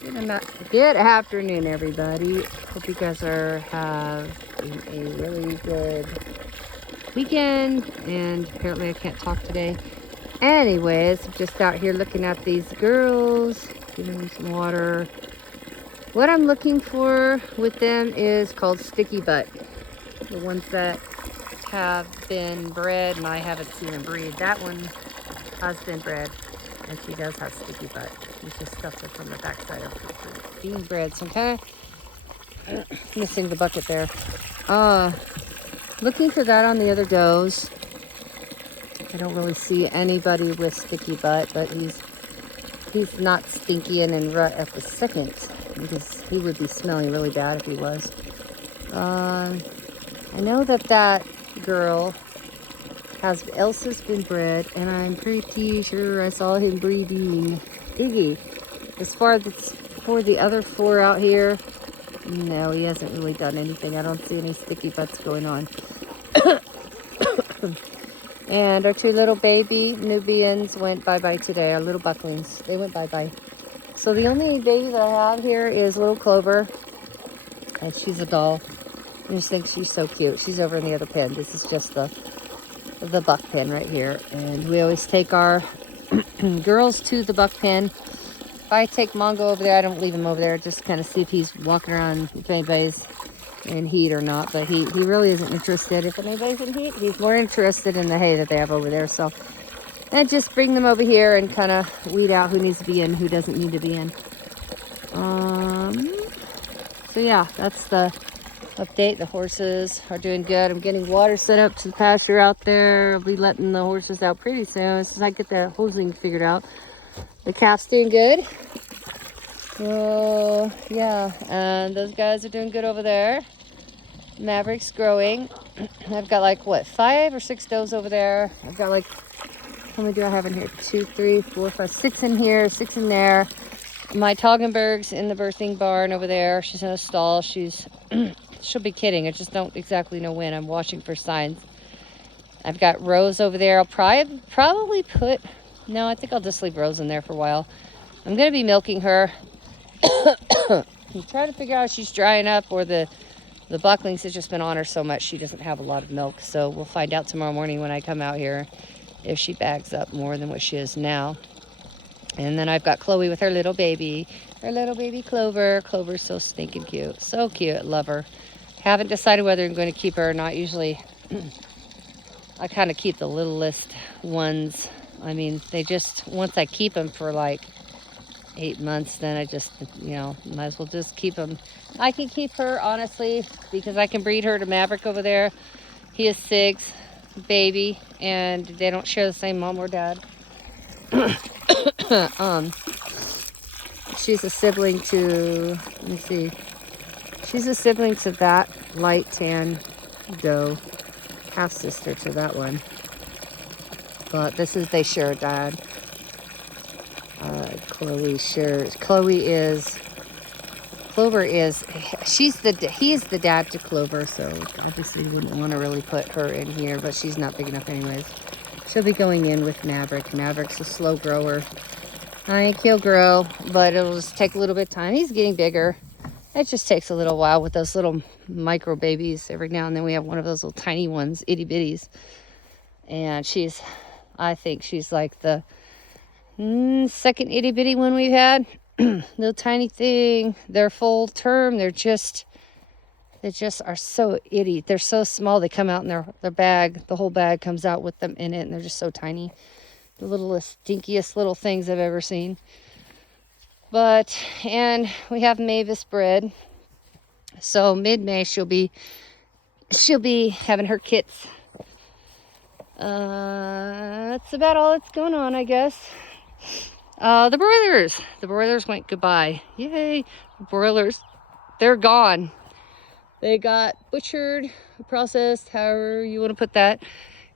Good afternoon, everybody. Hope you guys are having a really good weekend. And apparently I can't talk today. Anyways, I'm just out here looking at these girls, giving them some water. What I'm looking for with them is called sticky butt. The ones that have been bred, and I haven't seen them breed. That one has been bred, and she does have sticky butt. She just stuffs it from the backside of her being bred. So I'm kind of missing the bucket there. Looking for that on the other does. I don't really see anybody with sticky butt, but he's not stinky and in rut at the second, because he would be smelling really bad if he was. I know that girl else has been bred, and I'm pretty sure I saw him breeding Iggy. As far as for the other four out here, no, he hasn't really done anything. I don't see any sticky butts going on. And our two little baby Nubians went bye-bye today, our little bucklings. They went bye-bye. So the only baby that I have here is little Clover, and she's a doll. I just think she's so cute. She's over in the other pen. This is just the buck pen right here. And we always take our girls to the buck pen. If I take Mongo over there, I don't leave him over there. Just kind of see if he's walking around, if anybody's in heat or not. But he really isn't interested. If anybody's in heat, he's more interested in the hay that they have over there. So I just bring them over here and kind of weed out who needs to be in, who doesn't need to be in. So yeah, that's the update. The horses are doing good. I'm getting water set up to the pasture out there. I'll be letting the horses out pretty soon as soon as I get the hosing figured out. The calf's doing good. So yeah, and those guys are doing good over there. Maverick's growing. I've got like what, 5 or 6 does over there. I've got like, how many do I have in here? 2, 3, 4, 5, 6 in here, 6 in there. My Toggenburg's in the birthing barn over there. She's in a stall. She'll be kidding. I just don't exactly know when. I'm watching for signs. I've got Rose over there. I'll probably put, no, I think I'll just leave Rose in there for a while. I'm going to be milking her. I'm trying to figure out if she's drying up or the bucklings has just been on her so much she doesn't have a lot of milk. So we'll find out tomorrow morning when I come out here if she bags up more than what she is now. And then I've got Chloe with her little baby Clover. Clover's so stinking cute. So cute. Love her. Haven't decided whether I'm going to keep her or not. Usually I kind of keep the littlest ones. I mean, they just, once I keep them for like 8 months, then I just, might as well just keep them. I can keep her, honestly, because I can breed her to Maverick over there. He is Sig's baby, and they don't share the same mom or dad. She's a sibling to, let me see. She's a sibling to that light tan doe, half sister to that one. But they share a dad. Clover is, he is the dad to Clover, so obviously wouldn't want to really put her in here, but she's not big enough anyways. She'll be going in with Maverick. Maverick's a slow grower. I think he'll grow, but it'll just take a little bit of time. He's getting bigger. It just takes a little while with those little micro babies. Every now and then we have one of those little tiny ones, itty bitties. And I think she's like the second itty bitty one we've had. Little tiny thing. They're full term. They just are so itty. They're so small. They come out in their bag. The whole bag comes out with them in it, and they're just so tiny. The littlest, stinkiest little things I've ever seen. And we have Mavis bred. So mid-May she'll be having her kits. That's about all that's going on, I guess. The broilers went goodbye. Yay. The broilers, they're gone. They got butchered, processed, however you want to put that,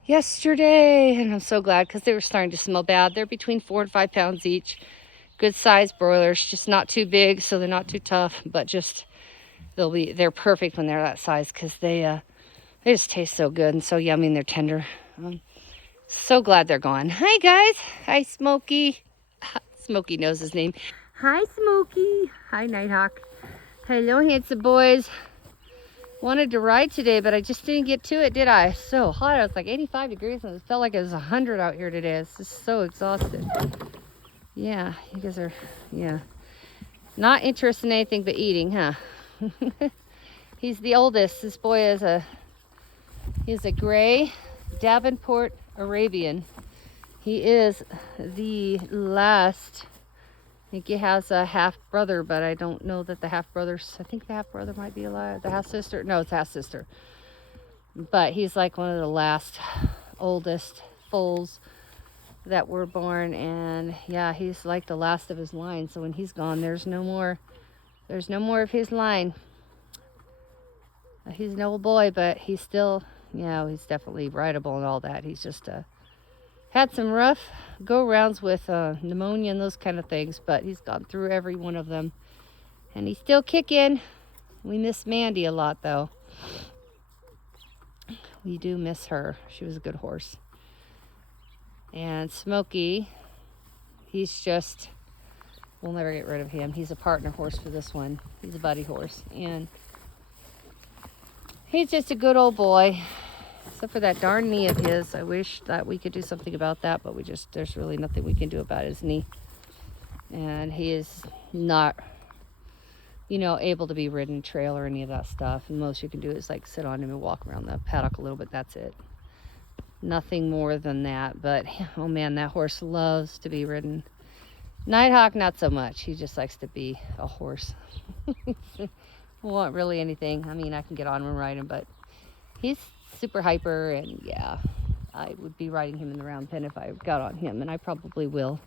yesterday. And I'm so glad, because they were starting to smell bad. They're between 4 and 5 pounds each. Good sized broilers, just not too big, so they're not too tough, but just they're perfect when they're that size, because they just taste so good and so yummy, and they're tender. So glad they're gone. Hi guys. Hi Smokey. Smokey knows his name. Hi, Smokey. Hi, Nighthawk. Hello, handsome boys. Wanted to ride today, but I just didn't get to it, did I? So hot. It was like 85 degrees, and it felt like it was 100 out here today. It's just so exhausted. Yeah, you guys are, yeah. Not interested in anything but eating, huh? He's the oldest. This boy he's a gray Davenport Arabian. He is the last. I think he has a half brother, but I don't know that the half brothers. I think the half brother might be alive. The half sister? No, it's half sister. But he's like one of the last oldest foals that were born, and yeah, he's like the last of his line. So when he's gone, there's no more of his line. He's an old boy, but he's still, he's definitely rideable and all that. He's just had some rough go-rounds with pneumonia and those kind of things, but he's gone through every one of them, and he's still kicking. We miss Mandy a lot, though. We do miss her. She was a good horse. And Smokey, we'll never get rid of him. He's a partner horse for this one. He's a buddy horse, and he's just a good old boy. Except for that darn knee of his. I wish that we could do something about that, but there's really nothing we can do about his knee. And he is not, able to be ridden trail or any of that stuff. And most you can do is like sit on him and walk around the paddock a little bit. That's it. Nothing more than that. But, oh man, that horse loves to be ridden. Nighthawk, not so much. He just likes to be a horse. Won't really anything. I mean, I can get on him and ride him, but he's super hyper, and yeah, I would be riding him in the round pen if I got on him, and I probably will.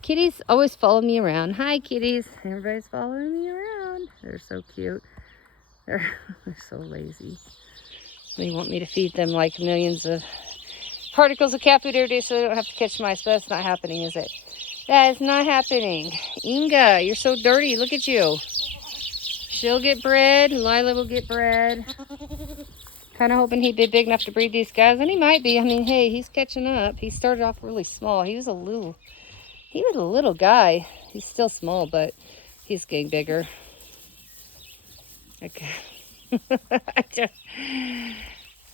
Kitties always follow me around. Hi, kitties. Everybody's following me around. They're so cute. They're so lazy. They want me to feed them like millions of particles of cat food every day so they don't have to catch mice, but that's not happening, is it? That is not happening. Inga, you're so dirty. Look at you. She'll get bred. Lila will get bred. Kind of hoping he'd be big enough to breed these guys, and he might be. I mean, hey, he's catching up. He started off really small. He was a little guy. He's still small, but he's getting bigger. Okay.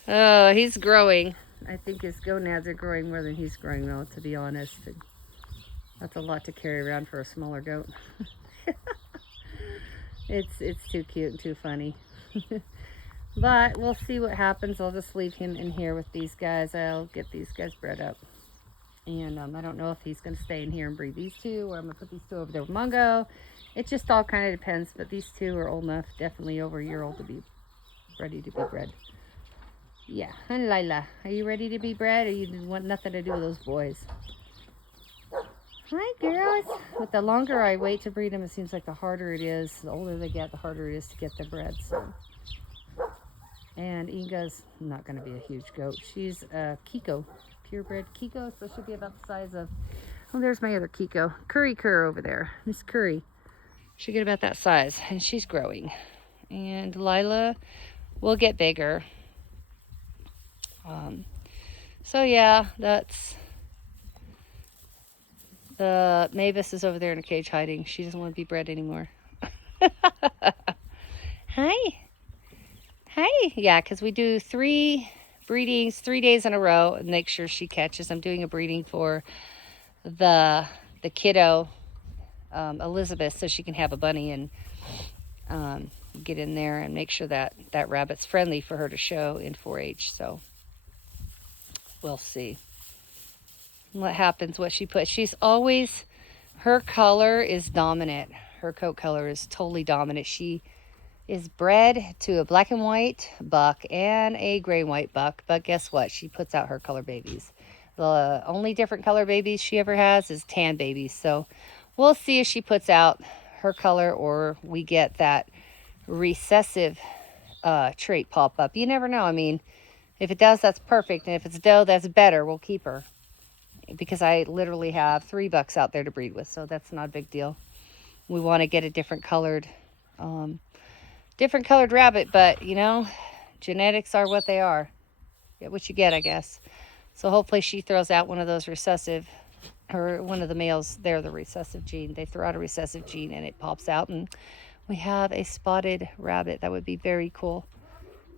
Oh, he's growing. I think his gonads are growing more than he's growing, though, to be honest. That's a lot to carry around for a smaller goat. It's too cute and too funny. But we'll see what happens. I'll just leave him in here with these guys. I'll get these guys bred up. And I don't know if he's going to stay in here and breed these two, or I'm going to put these two over there with Mungo. It just all kind of depends. But these two are old enough, definitely over a year old, to be ready to be bred. Yeah. And Lila, are you ready to be bred, or you want nothing to do with those boys? Hi, girls. But the longer I wait to breed them, it seems like the harder it is. The older they get, the harder it is to get them bred. So. And Inga's not going to be a huge goat. She's a Kiko, purebred Kiko, so she'll be about the size of, oh, there's my other Kiko. Curry Cur over there. Miss Curry. She'll get about that size, and she's growing. And Lila will get bigger. So yeah, that's, the Mavis is over there in a cage hiding. She doesn't want to be bred anymore. Hi. Hi. Yeah, because we do 3 breedings 3 days in a row and make sure she catches. I'm doing a breeding for the kiddo, Elizabeth, so she can have a bunny and get in there and make sure that that rabbit's friendly for her to show in 4-H. So we'll see what happens, what she puts. She's always, her color is dominant. Her coat color is totally dominant. She is bred to a black and white buck and a gray and white buck, but guess what? She puts out her color babies. The only different color babies she ever has is tan babies. So we'll see if she puts out her color or we get that recessive trait pop up. You never know. I mean, if it does, that's perfect. And if it's doe, that's better. We'll keep her, because I literally have 3 bucks out there to breed with. So that's not a big deal. We want to get a different colored rabbit, but you know, genetics are what they are. Get what you get, I guess. So hopefully she throws out one of those recessive or one of the males, they're the recessive gene. They throw out a recessive gene and it pops out, and we have a spotted rabbit. That would be very cool.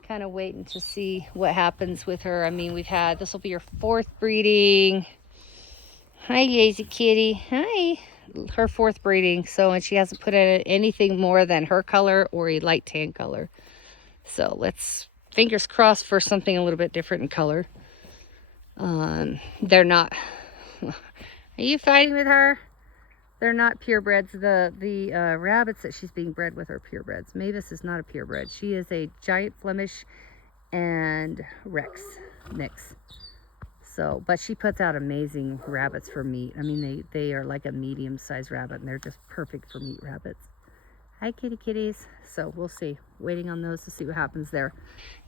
Kind of waiting to see what happens with her. I mean, this will be her 4th breeding. Hi, lazy kitty. Hi. Her 4th breeding. So, and she hasn't put in anything more than her color or a light tan color. So let's, fingers crossed for something a little bit different in color. They're not, are you fighting with her? They're not purebreds. The rabbits that she's being bred with are purebreds. Mavis is not a purebred. She is a giant Flemish and Rex mix. So, but she puts out amazing rabbits for meat. I mean, they are like a medium-sized rabbit, and they're just perfect for meat rabbits. Hi, kitty kitties. So we'll see. Waiting on those to see what happens there.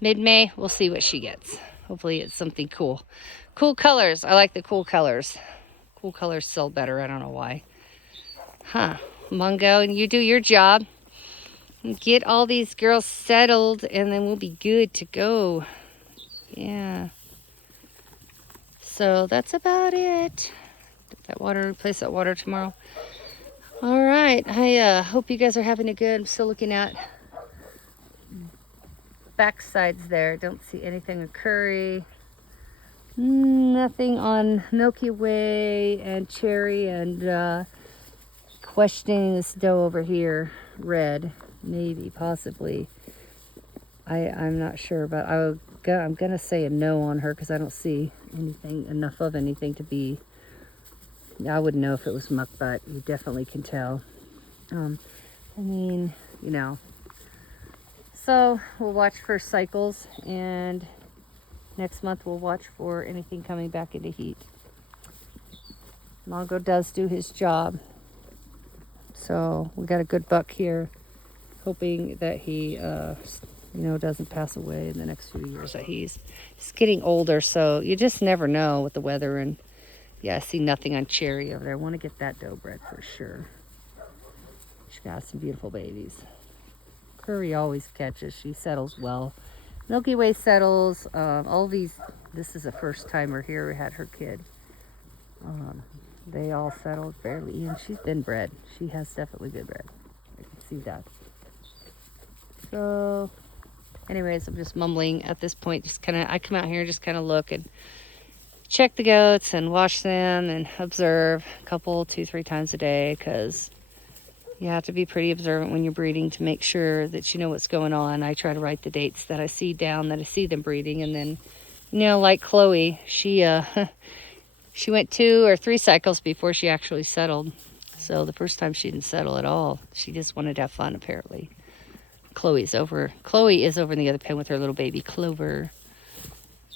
Mid-May, we'll see what she gets. Hopefully it's something cool. Cool colors. I like the cool colors. Cool colors sell better. I don't know why. Huh. Mungo, and you do your job. Get all these girls settled, and then we'll be good to go. Yeah. So that's about it. Get that water, replace that water tomorrow. All right. I hope you guys are having a good. I'm still looking at backsides there. Don't see anything on Curry. Nothing on Milky Way and Cherry, and questioning this doe over here. Red, maybe, possibly. I'm not sure, but I'm gonna say a no on her because I don't see enough of anything to be. I wouldn't know if it was muck butt. You definitely can tell. I mean, you know. So we'll watch for cycles, and next month we'll watch for anything coming back into heat. Mongo does do his job. So we got a good buck here, hoping that he, doesn't pass away in the next few years. That he's getting older, so you just never know with the weather. And yeah, I see nothing on Cherry over there. I want to get that doe bred for sure. She's got some beautiful babies. Curry always catches. She settles well. Milky Way settles. All these. This is the first timer here who had her kid. They all settled fairly, and she's been bred. She has definitely been bred. I can see that. So, anyways, I'm just mumbling at this point. I come out here and just kind of look and check the goats and watch them and observe a couple, 2-3 times a day, because you have to be pretty observant when you're breeding to make sure that you know what's going on. I try to write the dates that I see down, that I see them breeding, and then, like Chloe, she went 2 or 3 cycles before she actually settled. So the first time she didn't settle at all. She just wanted to have fun, apparently. Chloe is over in the other pen with her little baby Clover.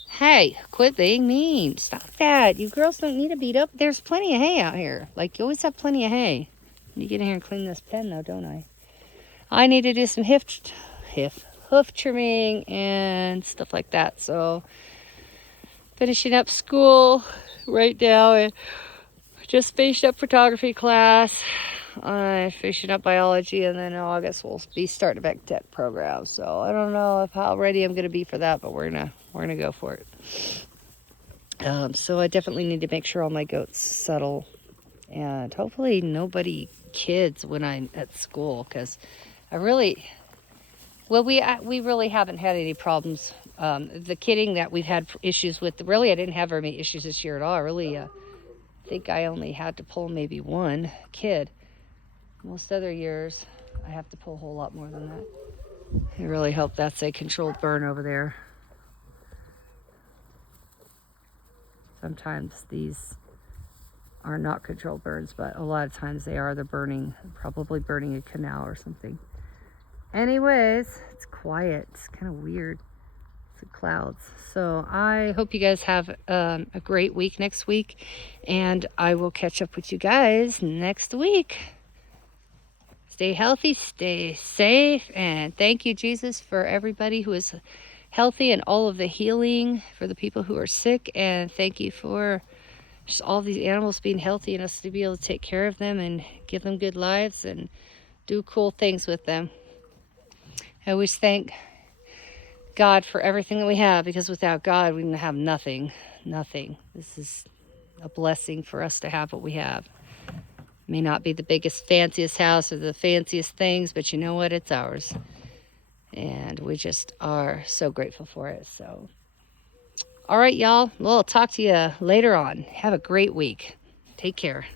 Hey, quit being mean. Stop that. You girls don't need to beat up. There's plenty of hay out here. Like, you always have plenty of hay. You get in here and clean this pen, though, don't I? I need to do some hoof trimming and stuff like that. So, finishing up school right now, and just finished up photography class. I'm finishing up biology, and then in August we'll be starting a back tech program. So I don't know how ready I'm going to be for that, but we're gonna go for it. So I definitely need to make sure all my goats settle, and hopefully nobody kids when I'm at school, because we really haven't had any problems. The kidding that we've had issues with, really I didn't have very many issues this year at all. I think I only had to pull maybe 1 kid. Most other years I have to pull a whole lot more than that. It really helped. That's a controlled burn over there. Sometimes these are not controlled burns, but a lot of times they are. They're probably burning a canal or something. Anyways, it's quiet. It's kind of weird. It's the clouds. So I hope you guys have a great week next week, and I will catch up with you guys next week. Stay healthy, stay safe, and thank you, Jesus, for everybody who is healthy and all of the healing for the people who are sick. And thank you for just all these animals being healthy and us to be able to take care of them and give them good lives and do cool things with them. I always thank God for everything that we have, because without God, we have nothing. Nothing. This is a blessing for us to have what we have. May not be the biggest, fanciest house or the fanciest things, but you know what? It's ours. And we just are so grateful for it. So, all right, y'all. Well, I'll talk to you later on. Have a great week. Take care.